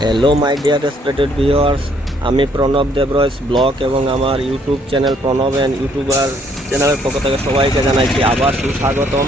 Hello my dear respected viewers, আমি Pranab দেবরয়েস blog এবং আমার YouTube channel Pranab and YouTuber চ্যানেলের পক্ষ থেকে সবাইকে জানাইছি আবার সুস্বাগতম।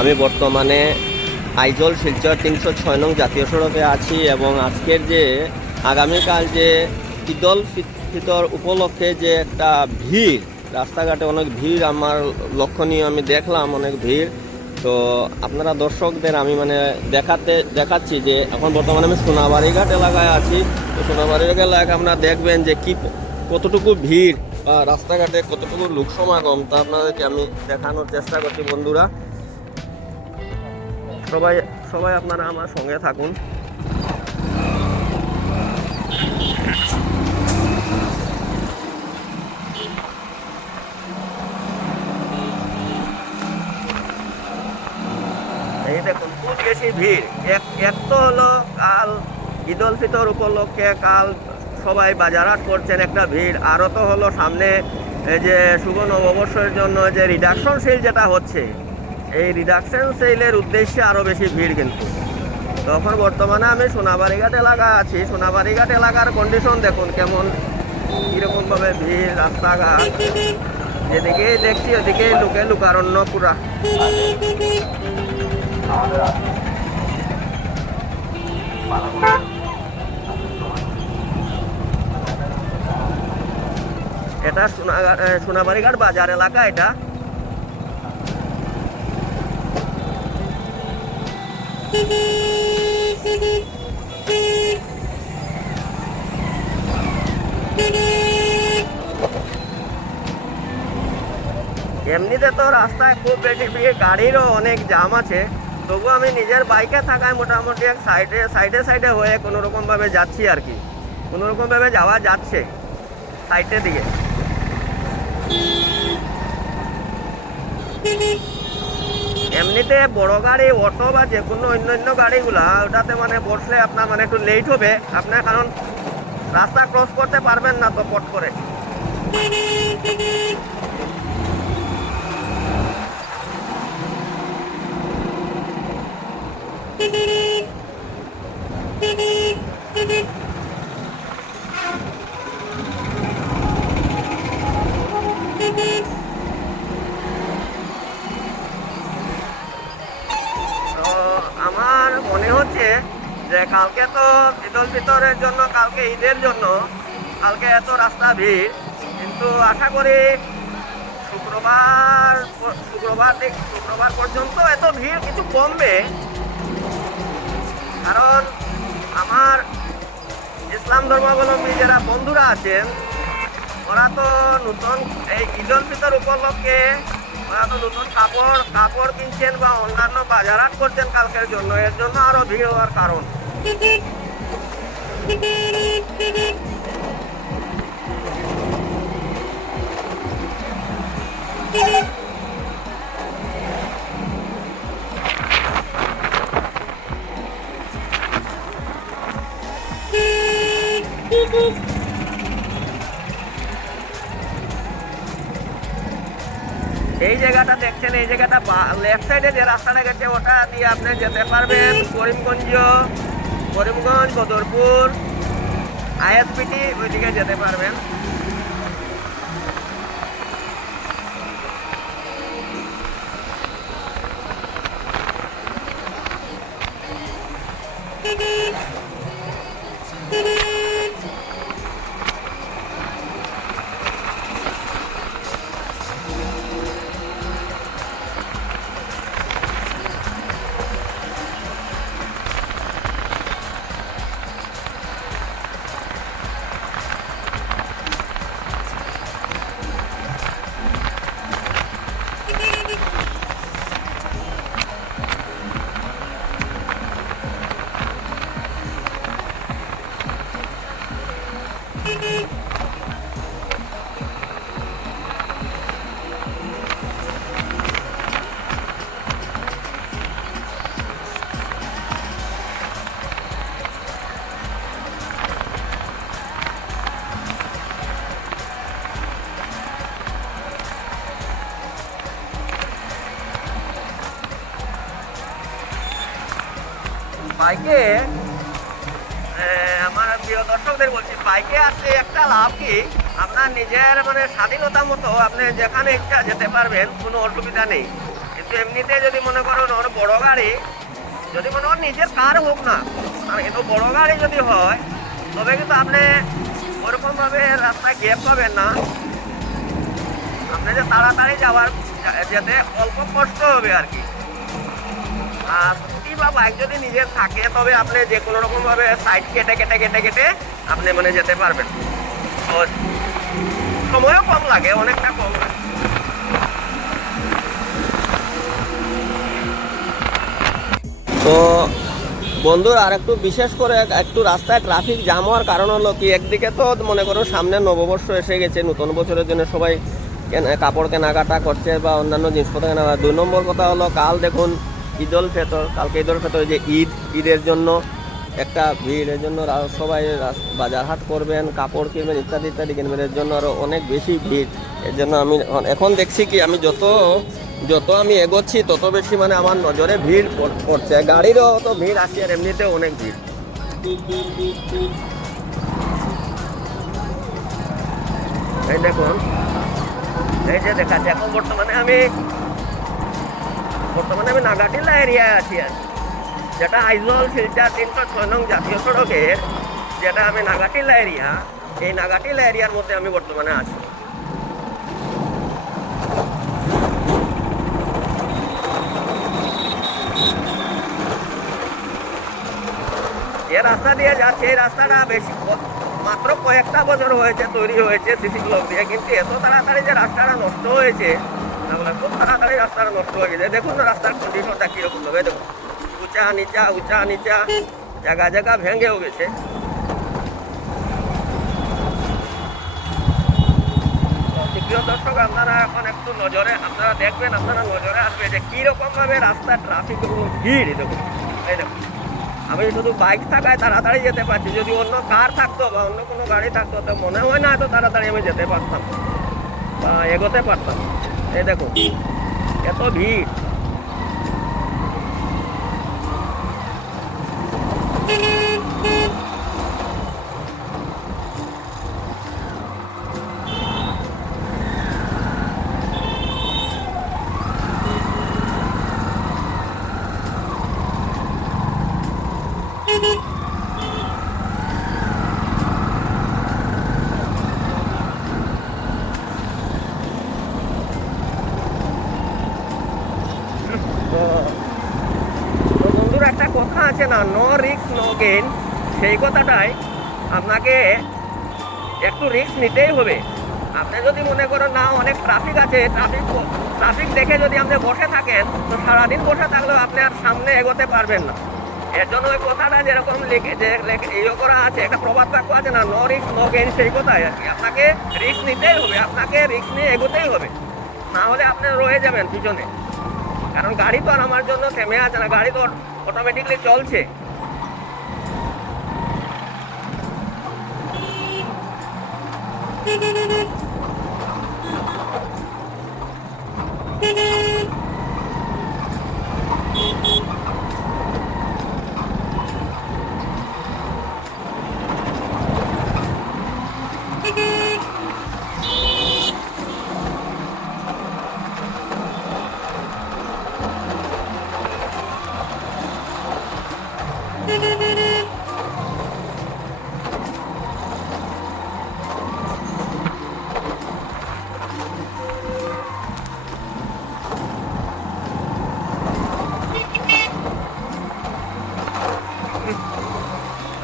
আমি বর্তমানে আইজল শিলচর 306 নং জাতীয় সড়কে আছি এবং আজকের যে আগামীকাল যে ঈদুল ফিতর উপলক্ষে যে একটা ভিড়, রাস্তাঘাটে অনেক ভিড় আমার লক্ষণীয়, আমি দেখলাম অনেক ভিড়। তো আপনারা দর্শকদের আমি দেখাচ্ছি যে এখন বর্তমানে আমি সোনাবাড়িঘাট এলাকায় আছি। তো সোনাবাড়িঘাট এলাকায় আপনারা দেখবেন যে কতটুকু ভিড় বা রাস্তাঘাটে কতটুকু লোক সমাগম, তা আপনাদেরকে আমি দেখানোর চেষ্টা করছি। বন্ধুরা সবাই সবাই আপনারা আমার সঙ্গে থাকুন। এই দেখুন খুব বেশি ভিড়। এক তো হলো কাল ঈদুল ফিতর উপলক্ষে কাল সবাই বাজারহাট করছেন, একটা ভিড়। আরও তো হলো সামনে এই যে শুভ নববর্ষের জন্য যে রিডাকশন সেল যেটা হচ্ছে, এই রিডাকশন সেলের উদ্দেশ্যে আরও বেশি ভিড়। কিন্তু তখন বর্তমানে আমি সোনাবাড়িঘাট এলাকায় আছি। সোনাবাড়িঘাট এলাকার কন্ডিশন দেখুন কেমন, কীরকমভাবে ভিড়, রাস্তাঘাট যেদিকেই দেখছি ওদিকেই লোকে লোকারণ্য পুরা। এটা সোনাবাড়িঘাট বাজার এলাকা। এটা এমনিতে তো রাস্তায় খুব বেশি ভিড়, গাড়িরও অনেক জাম আছে। তবু আমি নিজের বাইকে থাকায় মোটামুটি এক সাইডে সাইডে হয়ে কোনোরকমভাবে যাচ্ছি আর কি। কোনোরকমভাবে যাওয়া যাচ্ছে সাইডের দিকে। এমনিতে বড় গাড়ি, অটো বা যে কোনো অন্যান্য গাড়িগুলা ওটাতে মানে বসলে আপনার মানে একটু লেট হবে আপনার, কারণ রাস্তা ক্রস করতে পারবেন না তো পট করে। আমার মনে হচ্ছে যে কালকে তো ঈদুল ফিতরের জন্য, কালকে ঈদের জন্য কালকে এত রাস্তা ভিড়, কিন্তু আশা করি শুক্রবার পর্যন্ত এত ভিড় কিছু কমবে। কারণ আমার ইসলাম ধর্মাবলম্বী যারা বন্ধুরা আছেন ওরা তো নতুন এই ঈদুল ফিতর উপলক্ষে ওরা তো নতুন কাপড় কিনছেন বা অন্যান্য বাজারহাট করছেন কালকের জন্য, এর জন্য আরো ভিড় হওয়ার কারণ। এই জায়গাটা দেখছেন, এই জায়গাটা লেফট সাইডে যে রাস্তাটা গেছে ওটা দিয়ে আপনি যেতে পারবেন করিমগঞ্জ, বদরপুর, আইএসপিটি, ওইদিকে যেতে পারবেন। বাইকে দর্শকদের বলছি, বাইকে আসলে একটা লাভ কি, আপনার নিজের মানে স্বাধীনতা মতো আপনি যেখানে ইচ্ছা যেতে পারবেন, কোনো অসুবিধা নেই। কিন্তু এমনিতে যদি মনে করেন ওর বড় গাড়ি, যদি মনে করেন নিজের কার হোক না, আর কিন্তু বড় গাড়ি যদি হয়, তবে কিন্তু আপনি ওরকমভাবে রাস্তায় গ্যাপ পাবেন না। আপনি যে তাড়াতাড়ি যেতে অল্প কষ্ট হবে আর কি। আর স্কুটি বা বাইক যদি নিজের থাকে, তবে আপনি যে কোনো রকমভাবে সাইড কেটে কেটে কেটে কেটে আপনি মানে যেতে পারবেন। তো সময়ও কম লাগে, অনেকটা কম লাগে। তো বন্ধুরা, আর একটু বিশেষ করে একটু রাস্তায় ট্রাফিক জ্যাম হওয়ার কারণ হলো কি, একদিকে তো মনে করো সামনে নববর্ষ এসে গেছে, নতুন বছরের জন্য সবাই কাপড় কেনাকাটা করছে বা অন্যান্য জিনিসপত্র কেনাকাটা। 2 নম্বর কথা হলো, কাল দেখুন ঈদুল ফিতর, কালকে ঈদুল ফিতর যে ঈদের জন্য একটা ভিড়, এর জন্য সবাই বাজার হাট করবেন, কাপড় কিনবেন, ইত্যাদি ইত্যাদি কিনবেন, এর জন্য আরও অনেক বেশি ভিড়। এর জন্য আমি এখন দেখছি কি, আমি যত আমি এগোচ্ছি তত বেশি মানে আমার নজরে ভিড় পড়ছে, গাড়িরও তো ভিড় আসছে, আর এমনিতেও অনেক ভিড়। এই দেখুন, এই যে দেখাচ্ছে, এখন বর্তমানে আমি নাগাটিলা এরিয়ায় আছি, যেটা আইজল শিলচর 306 নং জাতীয় সড়কের, যেটা আমি নাগাটিলা এরিয়া, এই নাগাটিলা এরিয়ার মধ্যে আমি বর্তমানে আছি। যে রাস্তা দিয়ে যাচ্ছে, এই রাস্তাটা মাত্র কয়েকটা বছর হয়েছে তৈরি হয়েছে সিসি ব্লক দিয়ে, কিন্তু এত তাড়াতাড়ি যে রাস্তাটা নষ্ট হয়েছে, তাহলে খুব তাড়াতাড়ি রাস্তাটা নষ্ট হয়ে গেছে। দেখুন না রাস্তার কন্ডিশনটা কিরকম হবে, দেখুন উঁচা নিচা, জায়গা ভেঙেও গেছে। প্রিয় দর্শক, আপনারা এখন একটু আপনারা দেখবেন, আপনারা নজরে আসবে যে কিরকম ভাবে রাস্তার ট্রাফিক এবং ভিড়। দেখুন, এই দেখুন, আমি শুধু বাইক থাকায় তাড়াতাড়ি যেতে পারছি, যদি অন্য কার থাকতো বা অন্য কোনো গাড়ি থাকতো, তো মনে হয় না এত তাড়াতাড়ি আমি যেতে পারতাম বা এগোতে পারতাম। এই দেখুন এত ভিড়। তো বন্ধুরা, একটা কথা আছে না, নো রিস্ক নো গেইন, সেই কথাটাই আপনাকে একটু রিস্ক নিতেই হবে। আপনি যদি মনে করেন না অনেক ট্রাফিক আছে, ট্রাফিক দেখে যদি আপনি বসে থাকেন, তো সারাদিন বসে থাকলেও আপনি আর সামনে এগোতে পারবেন না। এর জন্য ওই কথাটা যেরকম ইয়ে করা আছে, একটা প্রবাদ বাক্য আছে না, নো রিস্ক নো গেইন, সেই কথাই আর কি। আপনাকে রিস্ক নিতেই হবে, আপনাকে রিস্ক নিয়ে এগোতেই হবে, না হলে আপনি রয়ে যাবেন পিছনে। কারণ গাড়ি তো আর আমার জন্য থেমে আছে না, গাড়ি তো অটোমেটিকলি চলছে।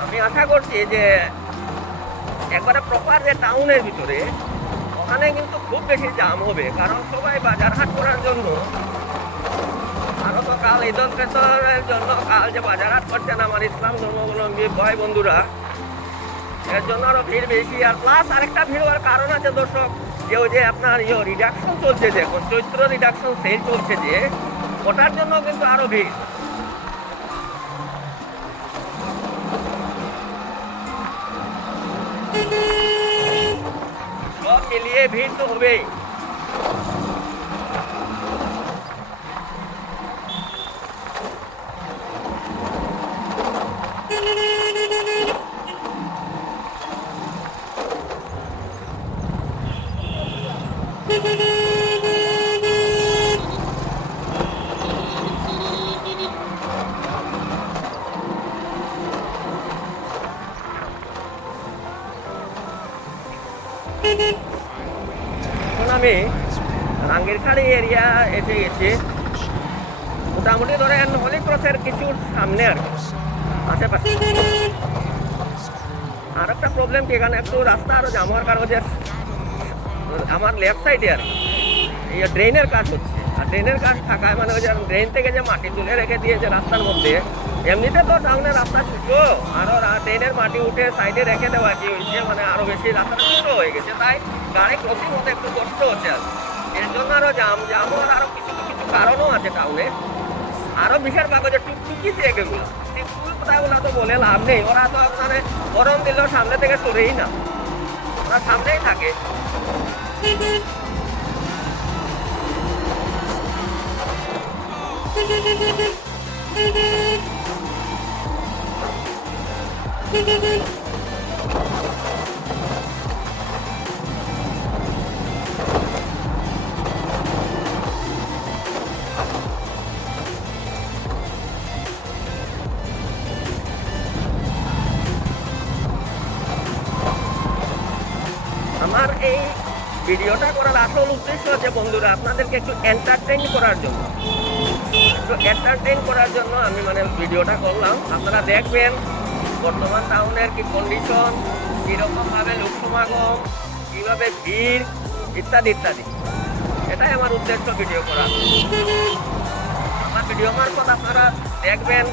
আমি আশা করছি যে একবারে প্রপার যে টাউনের ভিতরে, ওখানে কিন্তু খুব বেশি জ্যাম হবে, কারণ সবাই বাজার হাট করার জন্য, আরও তো কাল ঈদুল ফিতরের জন্য কাল যে বাজার হাট করছেন আমার ইসলাম ধর্মাবলম্বী ভাই বন্ধুরা, এর জন্য আরও ভিড় বেশি। আর প্লাস আরেকটা ভিড় হওয়ার কারণ আছে দর্শক, যে ওই যে আপনার রিডাকশন চলছে, যে এখন চৈত্র রিডাকশন সেল চলছে, যে ওটার জন্য কিন্তু আরও ভিড়। সব মিলিয়ে ভিড় তো হবেই। এখন আমি রাঙ্গিরখাড়ি এরিয়া এসে গেছি, মোটামুটি ধরেন হলি ক্রসের কিছু সামনে আর কি, আশেপাশে। আর একটা প্রবলেম কি, এখানে একটু রাস্তা আরও জাম হওয়ার কারণে আমার লেফট সাইডে আর কি এই ড্রেনের কাজ হচ্ছে। আর ড্রেনের কাজ থাকায় মানে ওই যে ড্রেন থেকে যে মাটি তুলে রেখে দিয়েছে রাস্তার মধ্যে, এমনিতে তো টাউনের রাস্তা ছোটো, আরও ড্রেনের মাটি উঠে সাইডে রেখে দেওয়া কি হয়েছে, মানে আরও বেশি রাস্তাটা ছোটো হয়ে গেছে, তাই গাড়ি ক্রসিং হতে একটু কষ্ট হচ্ছে আর কি। এর জন্য আরও জাম হওয়ার আরও কিছু কিছু কারণও আছে টাউনে। আরও বিশেষ ভাগ যে টুকটুকি যেগুলো টুকটুকি কোথায়গুলো তো বলে লাভ নেই, ওরা তো মানে গরম দিলেও সামনে থেকে সরেই না, ওরা সামনেই থাকে। আমার এই ভিডিওটা করার আসল উদ্দেশ্য হচ্ছে বন্ধুরা আপনাদেরকে একটু এন্টারটেইন করার জন্য, আমি মানে ভিডিওটা করলাম। আপনারা দেখবেন বর্তমান টাউনের কি কন্ডিশন, কীরকমভাবে লোক সমাগম, কীভাবে ভিড় ইত্যাদি ইত্যাদি। এটাই আমার উদ্দেশ্য ভিডিও করা। আমার ভিডিও মারফত আপনারা দেখবেন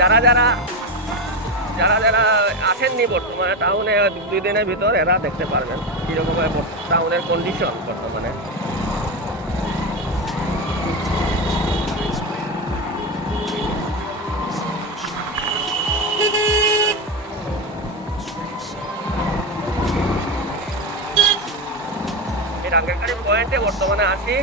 যারা যারা আসেননি বর্তমানে টাউনে 2 দিনের ভিতর এরা দেখতে পারবেন কীরকম টাউনের কন্ডিশন বর্তমানে। এই রাঙ্গিরখাড়ি পয়েন্টে বর্তমানে আছি।